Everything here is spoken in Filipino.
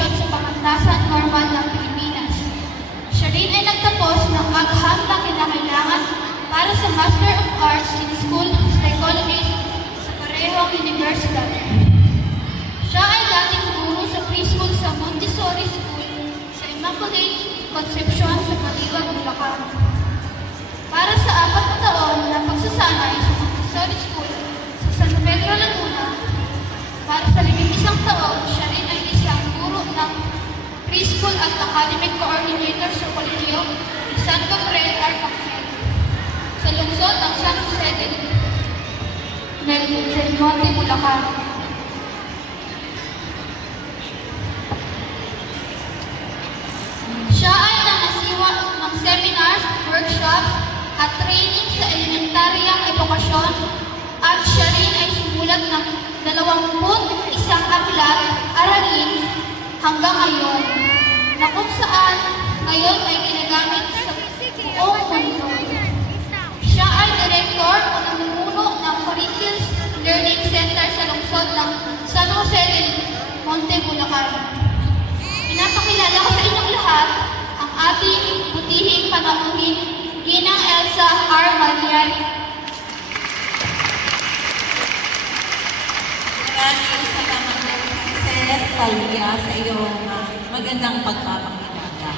Education sa Pamantasan Normal ng Pilipinas. Siya rin ay nagtapos ng agham na kinakailangan para sa Master of Arts in School Psychology sa parehong universidad. Siya ay dating guro sa preschool sa Montessori School sa Immaculate Conception sa Baliwag, Bulacan. Para sa 4 na taon na pagsasanay sa Montessori School sa San Pedro, Laguna, para sa 11 taon, siya rin ay isang guro ng preschool at academic coordinator sa Kolehiyo ni San Gabriel Arcangel sa lungsod ng San Jose del Monte, Bulacan. Siya ay nangasiwa ng seminars, workshops, at training sa elementaryang edukasyon at siya rin ay sumulat ng 21 aklat, aralin hanggang ngayon na kung saan ngayon ay ginagamit sa buong mundo. Siya ay direktor o namumuno ng Corinthians Learning Center sa lungsod ng San Jose del Monte, Bulacan. Pinapakilala ko sa inyong lahat ang ating butihing panauhin, Ginang Elsa R. Maliani. Maraming salamat, Mrs. Talia, sa iyong magandang pagpapakita.